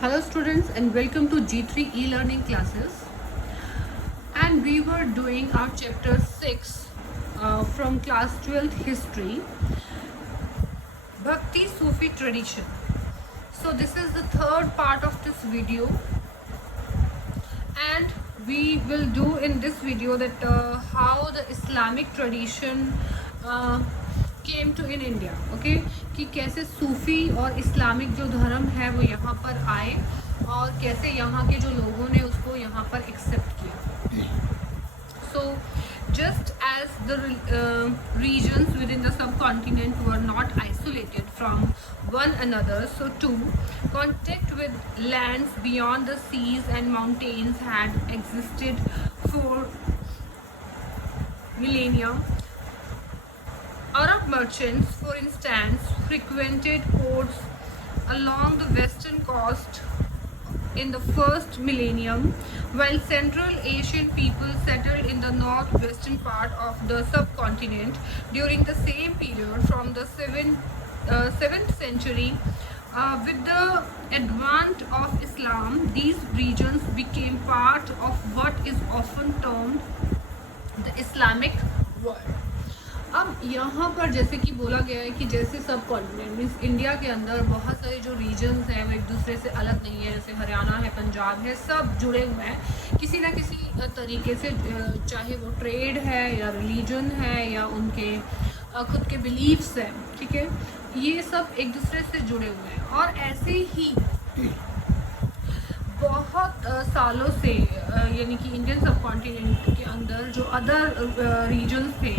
Hello students and welcome to G3 e-learning classes, and we were doing our chapter 6 from class 12th history, Bhakti Sufi tradition. So this is the third part of this video, and we will do in this video that how the Islamic tradition uh, came to in India. Okay, कि कैसे सूफ़ी और Islamic जो धर्म है वो यहाँ पर आए और कैसे यहाँ के जो लोगों ने उसको यहाँ पर एक्सेप्ट किया. So just as the regions within the subcontinent were not isolated from one another, so too contact with lands beyond the seas and mountains had existed for millennia. Arab merchants, for instance, frequented ports along the western coast in the first millennium, while Central Asian people settled in the northwestern part of the subcontinent during the same period from the 7th century. With the advent of Islam, these regions became part of what is often termed the Islamic world. अब यहाँ पर जैसे कि बोला गया है कि जैसे सब कॉन्टिनेंट मीन्स इंडिया के अंदर बहुत सारे जो रीजन्स हैं वो एक दूसरे से अलग नहीं है. जैसे हरियाणा है, पंजाब है, सब जुड़े हुए हैं किसी ना किसी तरीके से, चाहे वो ट्रेड है या रिलीजन है या उनके खुद के बिलीव्स हैं. ठीक है, ये सब एक दूसरे से जुड़े हुए हैं. और ऐसे ही बहुत सालों से यानी कि इंडियन सब कॉन्टिनेंट के अंदर जो अदर रीजन्स थे,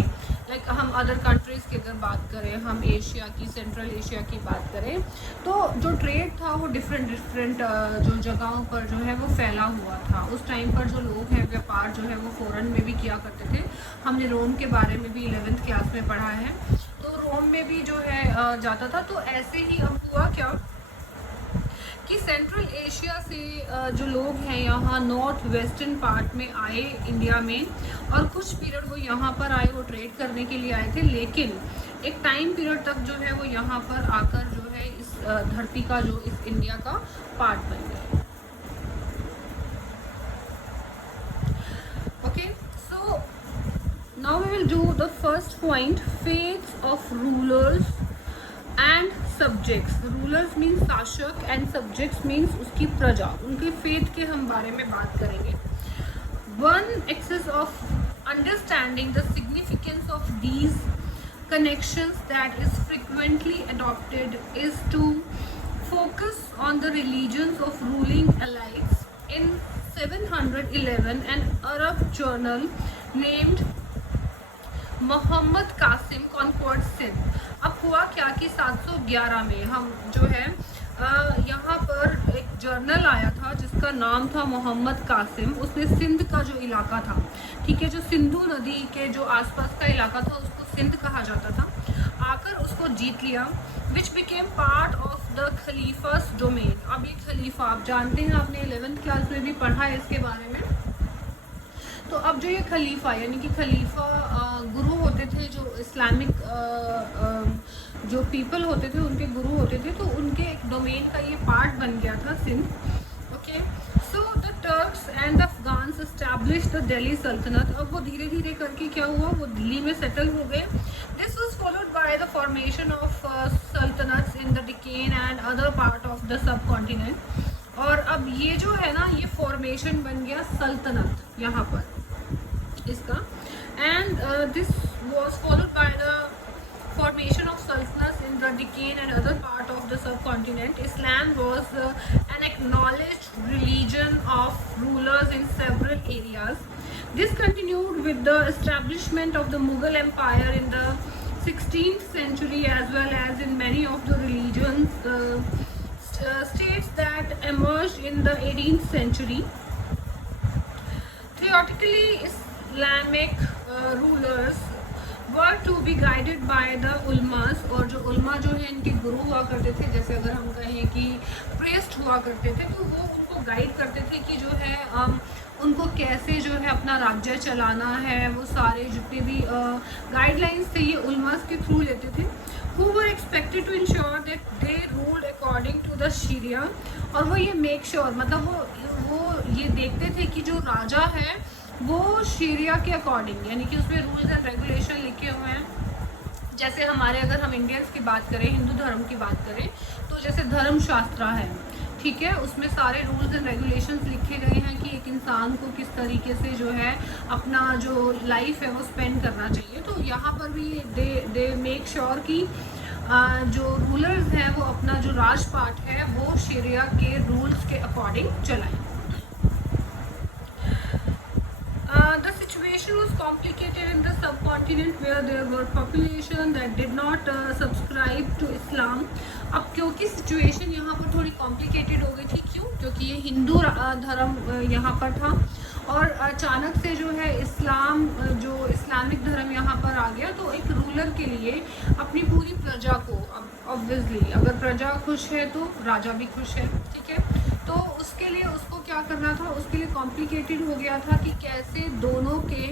लाइक हम अदर कंट्रीज़ की अगर बात करें, हम एशिया की, सेंट्रल एशिया की बात करें, तो जो ट्रेड था वो डिफरेंट जो जगहों पर जो है वो फैला हुआ था. उस टाइम पर जो लोग हैं व्यापार जो है वो फ़ॉरेन में भी किया करते थे. हमने रोम के बारे में भी 11th क्लास में पढ़ा है, तो रोम में भी जो है जाता था. तो ऐसे ही अब हुआ क्या कि सेंट्रल एशिया से जो लोग हैं यहाँ नॉर्थ वेस्टर्न पार्ट में आए इंडिया में, और कुछ पीरियड वो यहाँ पर आए, वो ट्रेड करने के लिए आए थे. लेकिन एक टाइम पीरियड तक जो है वो यहाँ पर आकर जो है इस धरती का, जो इस इंडिया का पार्ट बन गए. Okay, so now we will do the first point, faiths of rulers and subjects. Rulers means शासक एंड सब्जेक्ट्स मीन्स उसकी प्रजा, उनके फेथ के हम बारे में बात करेंगे. One access of understanding the significance of these connections that is frequently adopted is to focus on the religions of ruling elites. In 711 an Arab journal named Mohammad Qasim conquered Sindh. अब हुआ क्या कि 711 में हम जो है यहाँ पर एक जर्नल आया था जिसका नाम था मोहम्मद कासिम. उसने सिंध का जो इलाका था, ठीक है, जो सिंधु नदी के जो आसपास का इलाका था उसको सिंध कहा जाता था, आकर उसको जीत लिया. Which became part of the Khalifa's domain. अब ये खलीफा आप जानते हैं, आपने 11th क्लास में भी पढ़ा है इसके बारे में. तो अब जो ये खलीफा यानी कि खलीफा गुरु होते थे, जो इस्लामिक जो पीपल होते थे उनके गुरु होते थे, तो उनके एक डोमेन का ये पार्ट बन गया था Sindh. Okay, so the Turks and the Afghans establish the Delhi Sultanate. अब वो धीरे धीरे करके क्या हुआ, वो दिल्ली में सेटल हो गए. This was followed by the formation of sultanates in the Deccan and other part of the subcontinent. और अब ये जो है ना, ये फॉर्मेशन बन गया सल्तनत यहाँ पर इसका. And this was followed by the formation of sultanates in the Deccan and other part of the subcontinent. Islam was an acknowledged religion of rulers in several areas. This continued with the establishment of the Mughal Empire in the 16th century, as well as in many of the religions states that emerged in the 18th century. Theoretically, Islamic rulers were to be guided by the ulamas, और जो उलमा जो है इनके गुरु हुआ करते थे, जैसे अगर हम कहें कि प्रेस्ट हुआ करते थे, तो वो उनको गाइड करते थे कि जो है उनको कैसे जो है अपना राज्य चलाना है। वो सारे जितने भी गाइडलाइंस थे ये उलमास के थ्रू लेते थे। who were expected to ensure that they ruled according to the Sharia, और वो ये मेक श्योर मतलब वो ये देखते थे कि जो राजा है वो शरिया के अकॉर्डिंग, यानी कि उसमें रूल्स एंड रेगुलेशन लिखे हुए हैं। जैसे हमारे अगर हम इंडियंस की बात करें, हिंदू धर्म की बात करें, तो जैसे धर्म शास्त्र है, ठीक है, उसमें सारे रूल्स एंड रेगुलेशंस लिखे गए हैं कि एक इंसान को किस तरीके से जो है अपना जो लाइफ है वो स्पेंड करना चाहिए। तो यहाँ पर भी दे मेक श्योर कि जो रूलर्स हैं वो अपना जो राजपाट है वो शरिया के रूल्स के अकॉर्डिंग चलाएं। The situation was complicated in the subcontinent where there were population that did not subscribe to Islam। अब क्योंकि सिचुएशन यहाँ पर थोड़ी कॉम्प्लिकेटेड हो गई थी, क्यों? क्योंकि ये हिंदू धर्म यहाँ पर था और अचानक से जो है इस्लाम जो इस्लामिक धर्म यहाँ पर आ गया। तो एक रूलर के लिए अपनी पूरी प्रजा को, अब ऑब्वियसली अगर प्रजा खुश है तो राजा भी खुश है, ठीक है, तो उसके लिए उसको क्या करना था, उसके लिए कॉम्प्लिकेटेड हो गया था कि कैसे दोनों के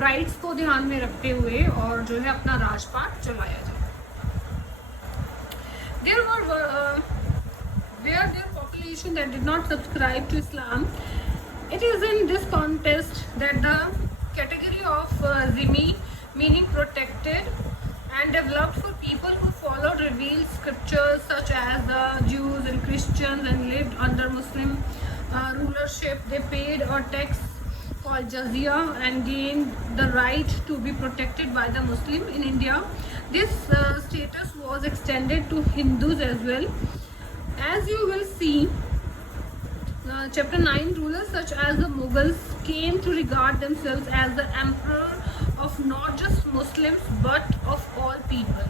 राइट्स को ध्यान में रखते हुए और जो है अपना राजपाट चलाया जाए। There population that did not subscribe to Islam. It is in this context that the category of zimmi, meaning protected and developed for people who followed revealed scriptures such as the Jews and Christians and lived under Muslim rulership. They paid a tax called jizya and gained the right to be protected by the Muslim in India. This status was extended to Hindus as well. As you will see, chapter 9, rulers such as the Mughals came to regard themselves as the emperor of not just Muslims but of all people।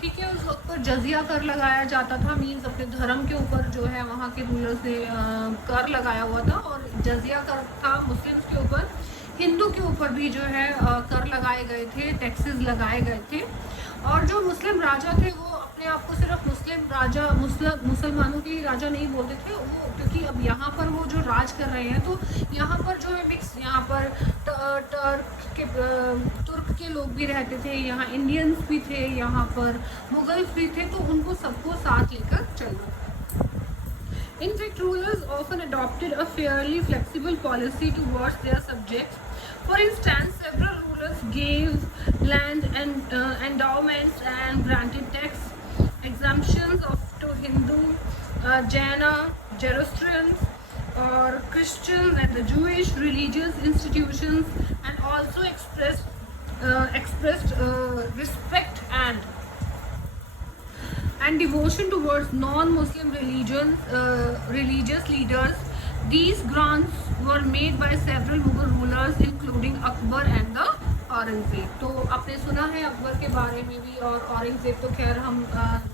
ठीक है, उस वक्त पर जजिया कर लगाया जाता था, means अपने धर्म के ऊपर जो है वहाँ के रूलर्स ने कर लगाया हुआ था, और जजिया कर था मुस्लिम्स के ऊपर, हिंदू के ऊपर भी जो है कर लगाए गए थे, टैक्सेस लगाए गए थे। और जो मुस्लिम राजा थे वो अपने आप को सिर्फ मुस्लिम राजा मुसलमानों के राजा नहीं बोलते थे वो, क्योंकि अब यहाँ पर वो जो राज कर रहे हैं तो यहाँ पर जो है मिक्स, यहाँ पर तुर्क के लोग भी रहते थे, यहाँ इंडियंस भी थे, यहाँ पर मुगल्स भी थे, तो उनको सबको साथ लेकर चलना। In fact, rulers often adopted a fairly flexible policy towards their subjects. For instance, several rulers gave land and endowments and granted tax exemptions to Hindu, Jaina, Zoroastrians, or Christians and the Jewish religious institutions, and also expressed respect and devotion towards non-Muslim religious leaders. These grants were made by several Mughal rulers including Akbar and the Aurangzeb. तो आपने सुना है अकबर के बारे में भी, और औरंगज़ेब तो खैर हम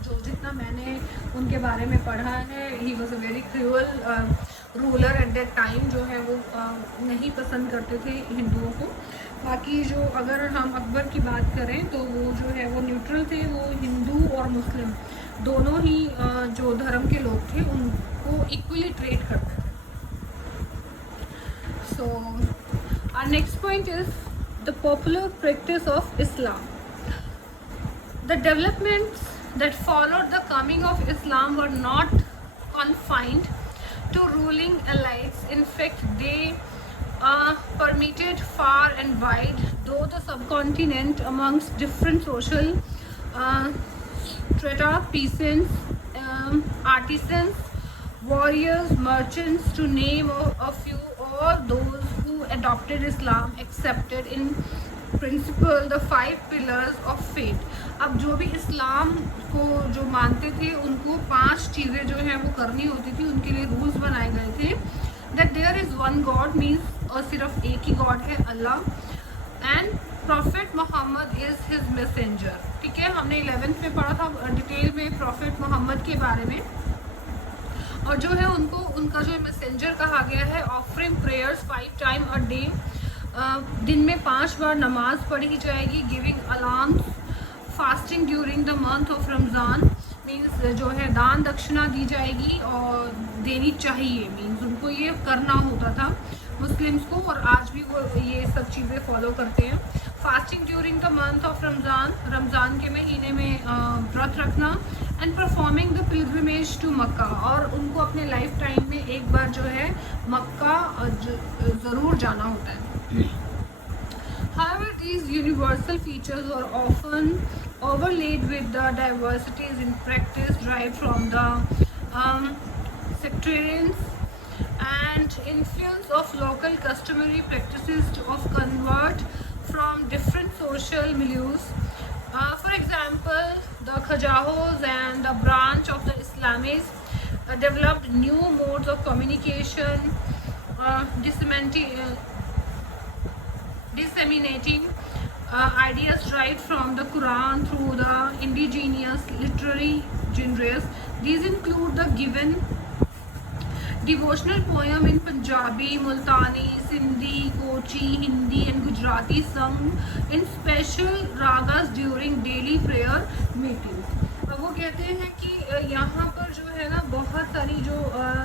जो जितना मैंने उनके बारे में पढ़ा है, he was a very cruel ruler at that time, जो है वो नहीं पसंद करते थे हिंदुओं को। बाकी जो अगर हम अकबर की बात करें तो वो जो है वो न्यूट्रल थे, वो हिंदू और मुस्लिम दोनों ही जो धर्म के लोग थे उनको इक्वली ट्रीट करते थे। So our next point is the popular practice of Islam. The developments that followed the coming of Islam were not confined to ruling elites. In fact, they permeated far and wide though the subcontinent amongst different social strata, peasants, artisans, warriors, merchants, to name a few. All those who adopted Islam accepted in principle the 5 pillars of faith. अब जो भी इस्लाम को जो मानते थे उनको 5 चीज़ें जो है वो करनी होती थी, उनके लिए रूल्स बनाए गए थे। That there is one God means और सिर्फ एक ही गॉड है, Allah, and prophet Mohammad is his messenger. ठीक है, हमने 11th में पढ़ा था डिटेल में प्रॉफिट मोहम्मद के बारे में, और जो है उनको उनका जो मैसेंजर कहा गया है। Offering prayers 5 time a day, दिन में 5 बार नमाज पढ़ी जाएगी। Giving alarms, fasting during the month of Ramzan, means जो है दान दक्षिणा दी जाएगी और देनी चाहिए, मीन्स उनको ये करना होता था मुस्लिम्स को, और आज भी वो ये सब चीज़ें फॉलो करते हैं। Fasting during the month of Ramzan, Ramzan के महीने में व्रत रखना। And performing the pilgrimage to Mecca, और उनको अपने लाइफ टाइम में एक बार जो है मक्का ज़रूर जाना होता है। However, these universal features are often overlaid with the diversities in practice derived from the sectarians and influence of local customary practices of convert from different social milieus. For example, the Khajahos and the branch of the Islamists developed new modes of communication, disseminating ideas derived from the Quran through the indigenous literary genres. These include the given devotional poem in Punjabi, Multani, Sindhi, Kochi, Hindi and Gujarati sung in special ragas during daily prayer meetings. वो कहते हैं कि यहाँ पर जो है ना बहुत सारी जो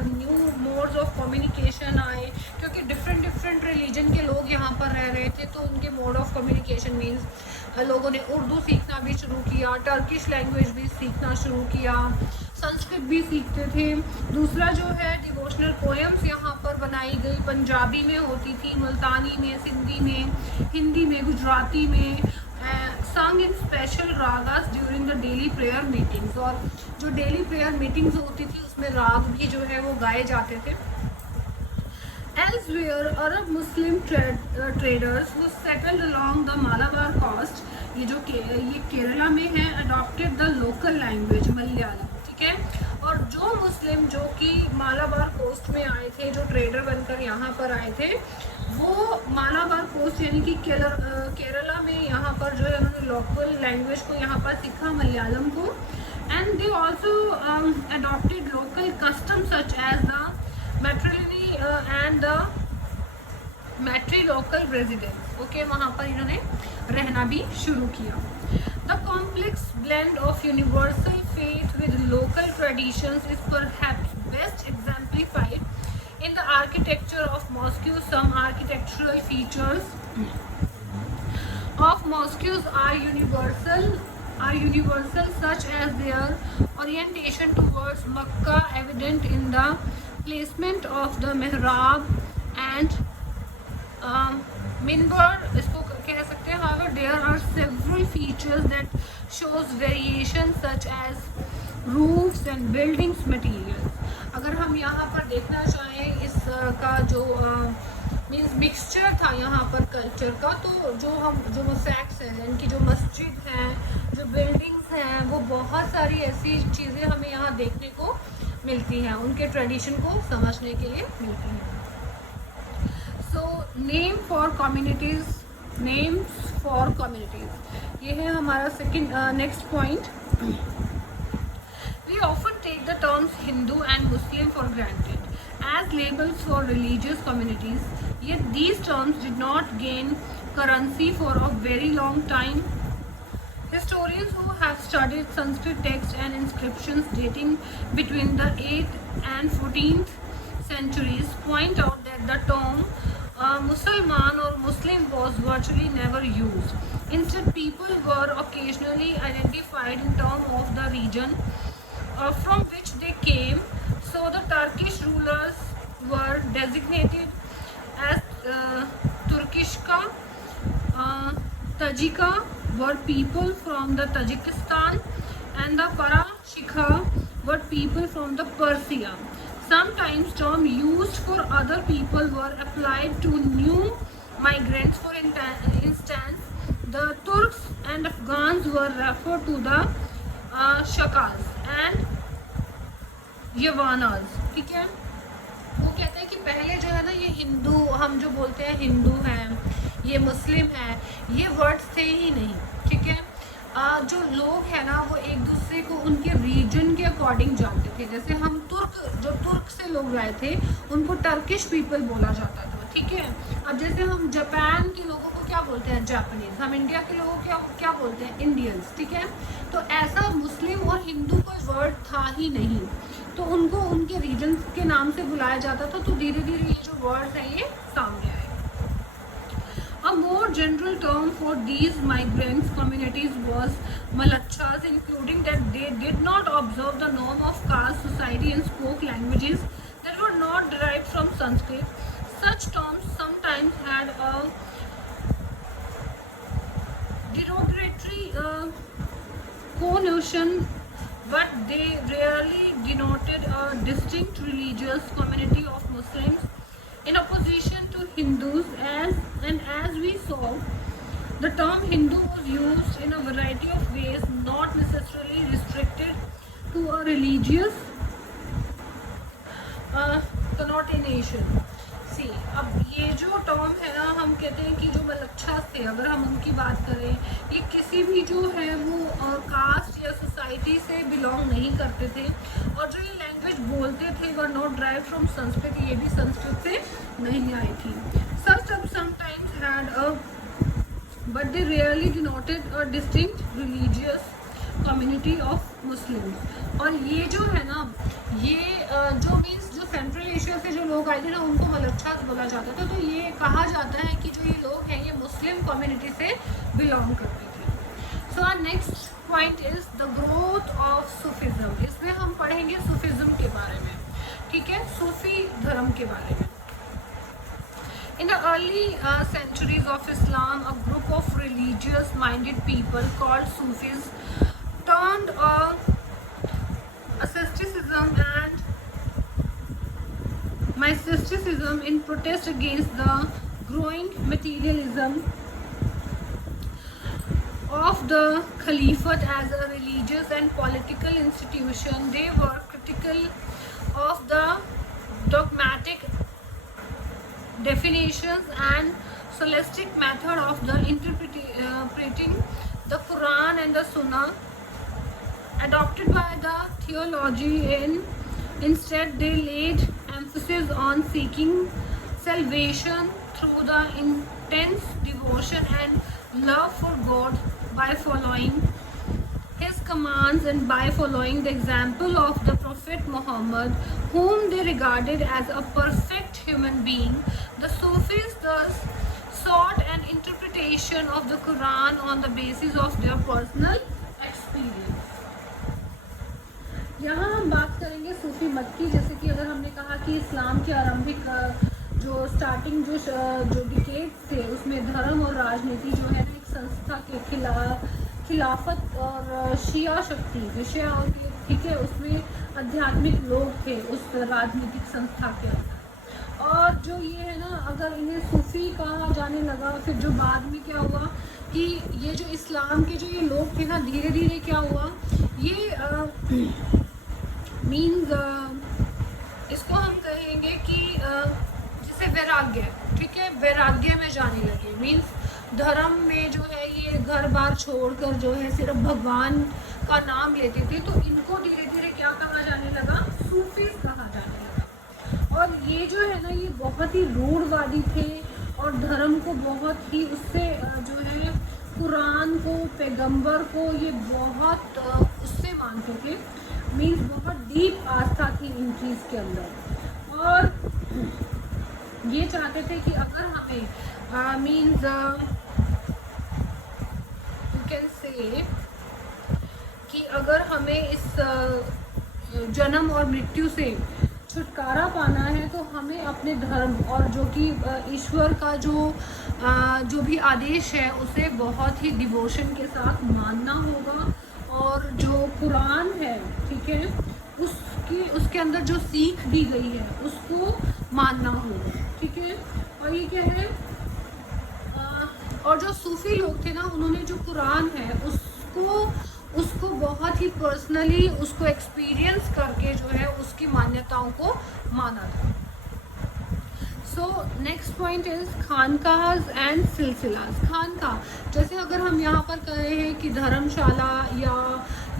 न्यू मोड्स ऑफ कम्युनिकेशन आए, क्योंकि डिफरेंट रिलीजन के लोग यहाँ पर रह रहे थे, तो उनके मोड ऑफ कम्युनिकेशन मीन्स लोगों ने उर्दू सीखना भी शुरू किया, टर्किश लैंग्वेज भी सीखना शुरू किया, संस्कृत भी सीखते थे। दूसरा जो है डिवोशनल पोएम्स यहाँ पर बनाई गई, पंजाबी में होती थी, मुल्तानी में, सिंधी में, हिंदी में, गुजराती में, sung in special ragas during the daily prayer meetings, और जो डेली प्रेयर मीटिंग्स होती थी उसमें राग भी जो है वो गाए जाते थे। Elsewhere, Arab Muslim traders who settled along the Malabar coast, ये केरला में है, adopted the local language Malayalam, ठीक है। और जो मुस्लिम जो कि मालाबार कोस्ट में आए थे, जो ट्रेडर बनकर यहाँ पर आए थे, वो मालाबार कोस्ट यानी कि केरला में यहाँ पर जो है उन्होंने लोकल लैंग्वेज को यहाँ पर सीखा, मलयालम को। And they also adopted local custom such as the matriliny and the matrilocal residence. Okay, वहाँ पर इन्होंने रहना भी शुरू किया। The complex blend of universal faith with local traditions is perhaps best exemplified in the architecture of Moscow. Some architectural features of Moscow are universal, such as their orientation towards Makkah, evident in the placement of the mihrab and minbar, इसको कह सकते हैं। However, there are several features that shows variation such as roofs and buildings materials. अगर हम यहाँ पर देखना चाहें इसका जो मीन्स मिक्सचर था यहाँ पर कल्चर का, तो जो फैक्ट्स हैं, यानी कि जो मस्जिद हैं, जो बिल्डिंग्स हैं, वो बहुत सारी ऐसी चीज़ें हमें यहाँ देखने को मिलती हैं, उनके ट्रेडिशन को समझने के लिए मिलती हैं। So name for communities, names for communities, ये है हमारा second next point. We often take the terms Hindu and Muslim for granted as labels for religious communities, yet these terms did not gain currency for a very long time. Historians who have studied Sanskrit texts and inscriptions dating between the 8th and 14th centuries point out that the term Musalman or Muslim was virtually never used. Instead, people were occasionally identified in terms of the region from which they came. So the Turkish rulers were designated as Turkishka. Tajika were people from the Tajikistan, and the Parashikha were people from the Persia. Sometimes terms used for other people were applied to new migrants. For instance, the Turks and Afghans were referred to the Shakals and यवानाज, ठीक है। वो कहते हैं कि पहले जो है ना, ये हिंदू, हम जो बोलते हैं हिंदू हैं, ये मुस्लिम हैं, ये वर्ड्स थे ही नहीं, ठीक है। जो लोग हैं ना, वो एक दूसरे को उनके रीजन के अकॉर्डिंग जानते थे। जैसे हम तुर्क से लोग आए थे, उनको टर्किश पीपल बोला जाता था, ठीक ठीक है। अब जैसे हम जापान के लोगों को क्या बोलते हैं, जापानीज, हम इंडिया के लोगों को क्या बोलते हैं, इंडियंस, ठीक है। तो ऐसा मुस्लिम और हिंदू कोई वर्ड था ही नहीं, तो उनको उनके रीजन के नाम से बुलाया जाता था। तो धीरे धीरे ये जो वर्ड्स हैं ये सामने आए। A more general term for these migrants communities was Malachas, including that they did not observe the norm of caste society and spoke languages that were not derived from Sanskrit. Such terms sometimes had a derogatory connotation, but they rarely denoted a distinct religious community of Muslims in opposition to Hindus. As we saw, the term Hindu was used in a variety of ways, not necessarily restricted to a religious connotation. See, अब ये जो term है ना, हम कहते हैं कि जो मलच्छा थे, अगर हम उनकी बात करें, ये किसी भी जो है वो कास्ट या सोसाइटी से बिलोंग नहीं करते थे, और जो ये लैंग्वेज बोलते थे were not drive from Sanskrit, ये भी संस्कृत से नहीं आई थी। Such terms sometimes had a, but they rarely denoted a distinct religious community of Muslims. और ये जो है ना, ये जो मीन्स जो सेंट्रल एशिया से जो लोग आए थे ना, उनको मलच्छास बोला जाता था। तो ये कहा जाता है कि जो ये लोग हैं ये मुस्लिम कम्युनिटी से बिलोंग करते थे। So our next point is the growth of Sufism. इसमें हम पढ़ेंगे सूफिज्म के बारे में, ठीक है, सूफी धर्म के बारे में। In the early centuries of Islam, a group of religious-minded people called Sufis turned asceticism and mysticism in protest against the growing materialism of the Caliphate as a religious and political institution. They were critical of the dogmatic definitions and scholastic method of the interpreting the Quran and the Sunnah adopted by the theology, and instead they laid emphasis on seeking salvation through the intense devotion and love for God by following His commands and by following the example of the Prophet Muhammad, whom they regarded as a perfect human being. The Sufis thus sought an interpretation of the Quran on the basis of their personal experience. यहाँ हम बात करेंगे सूफी मत की। जैसे कि अगर हमने कहा कि इस्लाम के आरंभिक जो स्टार्टिंग जो डिकेड्स थे, उसमें धर्म और राजनीति जो है ना एक संस्था के खिलाफत और शिया शक्ति विषय और, ठीक है, उसमें आध्यात्मिक लोग थे उस राजनीतिक संस्था के अंदर। और जो ये है ना, अगर इन्हें सूफी कहा जाने लगा, फिर जो बाद में क्या हुआ कि ये जो इस्लाम के जो ये लोग थे ना, धीरे धीरे क्या हुआ, ये मीन्स इसको हम कहेंगे कि जैसे वैराग्य, ठीक है, वैराग्य में जाने लगे। मीन्स धर्म में जो है ये घर बार छोड़कर जो है सिर्फ भगवान का नाम लेते थे, तो इनको धीरे धीरे क्या कहा जाने लगा, सूफी कहा जाने लगा। और ये जो है ना, ये बहुत ही रूढ़वादी थे और धर्म को बहुत ही उससे जो है कुरान को, पैगंबर को ये बहुत उससे मानते थे। मीन्स बहुत डीप आस्था थी इन चीज़ के अंदर, और ये चाहते थे कि अगर हमें मीन्स यू कैन से कि अगर हमें इस जन्म और मृत्यु से छुटकारा पाना है, तो हमें अपने धर्म और जो कि ईश्वर का जो भी आदेश है उसे बहुत ही डिवोशन के साथ मानना होगा, और जो कुरान है, ठीक है, उसके अंदर जो सीख दी गई है उसको मानना होगा, ठीक है। और ये क्या है, और जो सूफी लोग थे ना, उन्होंने जो कुरान है उसको बहुत ही पर्सनली उसको एक्सपीरियंस करके जो है उसकी मान्यताओं को माना था। So next point is khanqahs and silsilas. खानका, जैसे अगर हम यहाँ पर कहे हैं कि धर्मशाला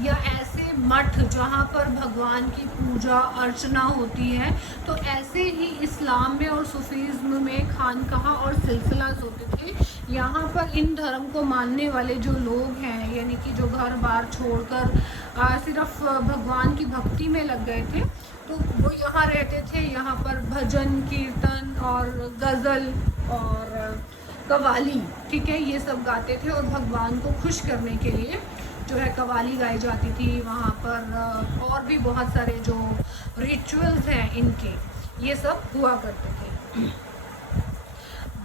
या ऐसे मठ जहाँ पर भगवान की पूजा अर्चना होती है, तो ऐसे ही इस्लाम में और सूफीज़्म में खानकाह और सिलसिलात होते थे। यहाँ पर इन धर्म को मानने वाले जो लोग हैं, यानी कि जो घर बार छोड़कर सिर्फ भगवान की भक्ति में लग गए थे, तो वो यहाँ रहते थे। यहाँ पर भजन कीर्तन और गज़ल और कवाली, ठीक है, ये सब गाते थे और भगवान को खुश करने के लिए जो है कवाली गाई जाती थी वहाँ पर। और भी बहुत सारे जो रिचुअल्स हैं इनके, ये सब हुआ करते थे।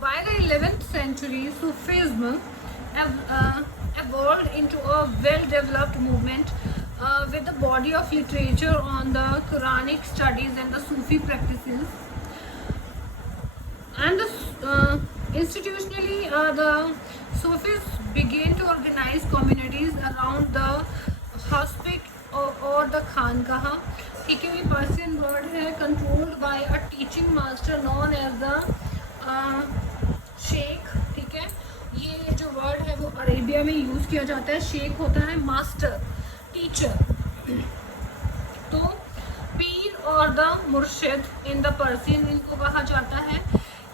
By the 11th century, Sufism evolved into a well-developed movement with the body of literature on the Quranic studies and the Sufi practices. And institutionally, the Sufis began to organize communities around the hospice or the खानकाह, ठीक है, ये Persian word है, controlled by a teaching master known as the शेख, ठीक है। ये जो word है वो अरेबिया में यूज़ किया जाता है। शेख होता है मास्टर, टीचर। तो पीर और द मुर्शिद इन द पर्शियन इनको कहा जाता है।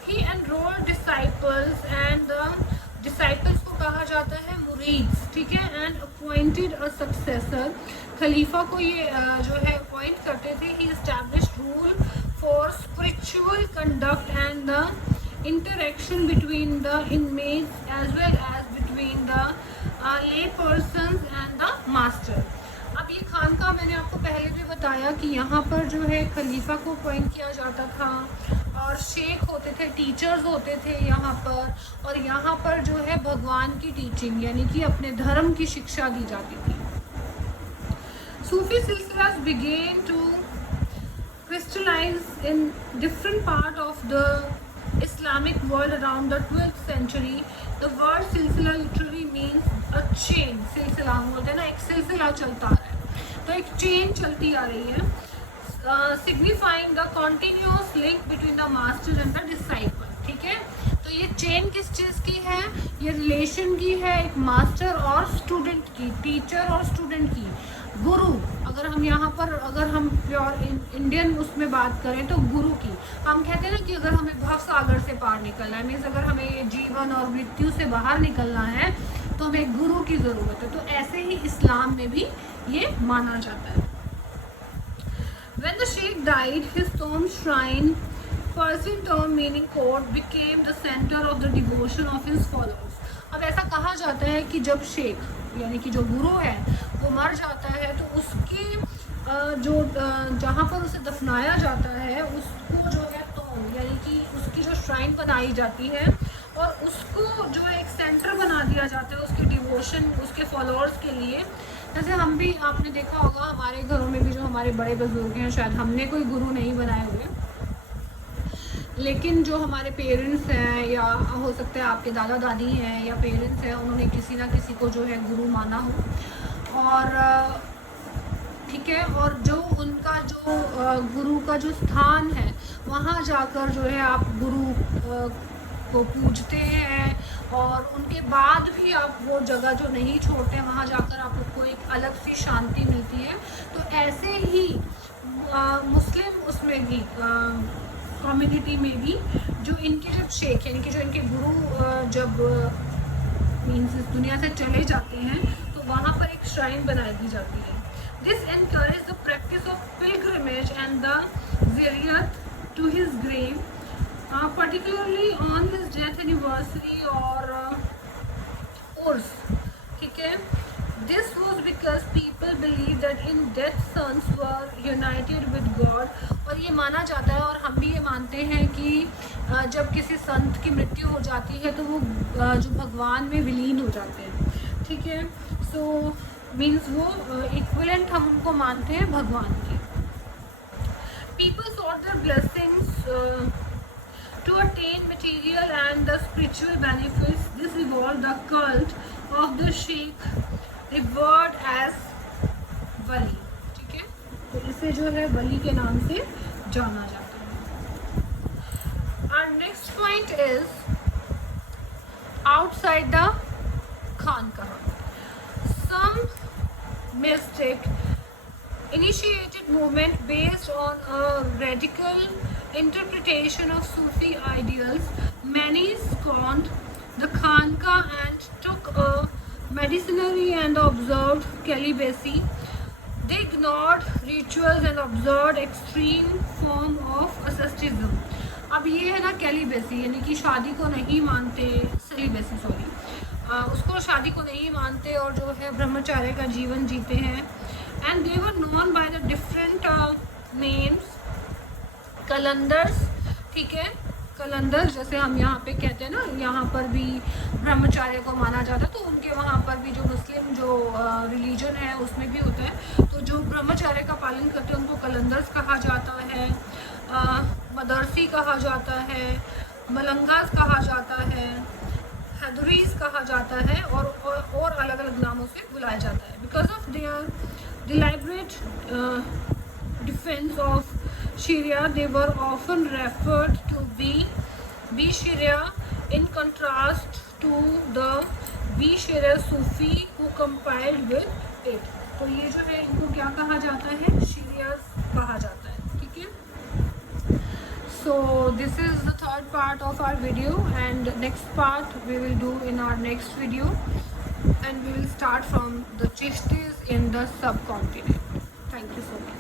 He enrolled disciples and the disciples को कहा जाता है मुरीद्स, ठीक है, एंड अपॉइंटेड अ सक्सेसर। खलीफा को ये जो है अपॉइंट करते थे। He established rule for spiritual conduct and the interaction between the inmates as well as between the lay persons and the master. अब ये खानका मैंने आपको पहले भी बताया कि यहाँ पर जो है खलीफा को अपॉइंट किया जाता था और शेख होते थे, टीचर्स होते थे यहाँ पर, और यहाँ पर जो है भगवान की टीचिंग यानी कि अपने धर्म की शिक्षा दी जाती थी। सूफी सिलसिलास began to crystallize in different part of the Islamic world around the 12th century. The word सिलसिला literally means a chain. सिलसिला बोलते हैं ना, एक सिलसिला चलता है, तो एक चेन चलती आ रही है, signifying the continuous link between the master and the disciple, ठीक है। तो ये चेन किस चीज़ की है? ये रिलेशन की है, एक मास्टर और स्टूडेंट की, टीचर और स्टूडेंट की, गुरु। अगर हम यहाँ पर अगर हम प्योर इंडियन उसमें बात करें तो गुरु की, हम कहते हैं ना कि अगर हमें भव सागर से पार निकलना है, मीन्स अगर हमें जीवन और मृत्यु से बाहर निकलना है तो हमें गुरु की ज़रूरत है। तो ऐसे ही इस्लाम में भी ये माना जाता है। When the sheikh died, his tomb shrine, Persian term meaning court, became the center of the devotion of his followers. अब ऐसा कहा जाता है कि जब शेख यानी कि जो गुरु है वो मर जाता है तो उसकी जो जहाँ पर उसे दफनाया जाता है उसको जो है टॉम यानी कि उसकी जो श्राइन बनाई जाती है और उसको जो एक सेंटर बना दिया जाता है उसके डिवोशन, उसके फॉलोअर्स के लिए। जैसे हम भी, आपने देखा होगा हमारे घरों में भी जो हमारे बड़े बुजुर्ग हैं, शायद हमने कोई गुरु नहीं बनाए हुए, लेकिन जो हमारे पेरेंट्स हैं या हो सकता है आपके दादा दादी हैं या पेरेंट्स हैं, उन्होंने किसी ना किसी को जो है गुरु माना हो। और ठीक है, और जो उनका जो गुरु का जो स्थान है वहाँ जाकर जो है आप गुरु को पूजते हैं और उनके बाद भी आप वो जगह जो नहीं छोड़ते हैं वहाँ जाकर आपको एक अलग सी शांति मिलती है। तो ऐसे ही मुस्लिम उसमें भी कम्युनिटी में भी जो इनके जब शेख यानी कि जो इनके गुरु जब मीन्स इस दुनिया से चले जाते हैं तो वहाँ पर एक श्राइन बना दी जाती है। This encourage the practice of pilgrimage and the ziyarat to his grave particularly on his death anniversary or course, ठीक है। This was because people believe that in death sons were united with God, और ये माना जाता है और हम भी ये मानते हैं कि जब किसी संत की मृत्यु हो जाती है तो वो जो भगवान में विलीन हो जाते हैं, ठीक है। सो मीन्स वो इक्विवेलेंट हम उनको मानते हैं भगवान के। People sought their blessings to attain material and the spiritual benefits. This evolved the cult of the sheikh revered as वली, ठीक है। तो इसे जो है वली के नाम से जाना जाता है। Our next point is outside the Khanqah. Some mistake initiated movement based on a radical interpretation of Sufi ideals. Many scorned the Khanqa and took a medicinary and observed celibacy. They ignored rituals and observed extreme form of asceticism. अब ये है ना कैलिबेसी, यानी कि शादी को नहीं मानते, सेलिबेसी सॉरी, उसको शादी को नहीं मानते और जो है ब्रह्मचार्य का जीवन जीते हैं. And they were known by the different names. Qalandars, ठीक है, कलंदर्स जैसे हम यहाँ पे कहते हैं ना, यहाँ पर भी ब्रह्मचार्य को माना जाता है, तो उनके वहाँ पर भी जो मुस्लिम जो रिलीजन है उसमें भी होता है. तो जो ब्रह्मचार्य का पालन करते हैं उनको कलंदर्स कहा जाता है, मदरसी कहा जाता है, मलंगास कहा जाता है, हैदरीज कहा जाता है, और अलग अलग नामों से बुलाया जाता है. Because of their deliberate defense of Sharia, they were often referred to be Sharia, in contrast to the be Sharia Sufi who compiled with it. तो ये जो है इनको क्या कहा जाता है, Sharias कहा जाता है, ठीक है. So this is the third part of our video, and next part we will do in our next video, and we will start from the Chishtis in the subcontinent. Thank you so much.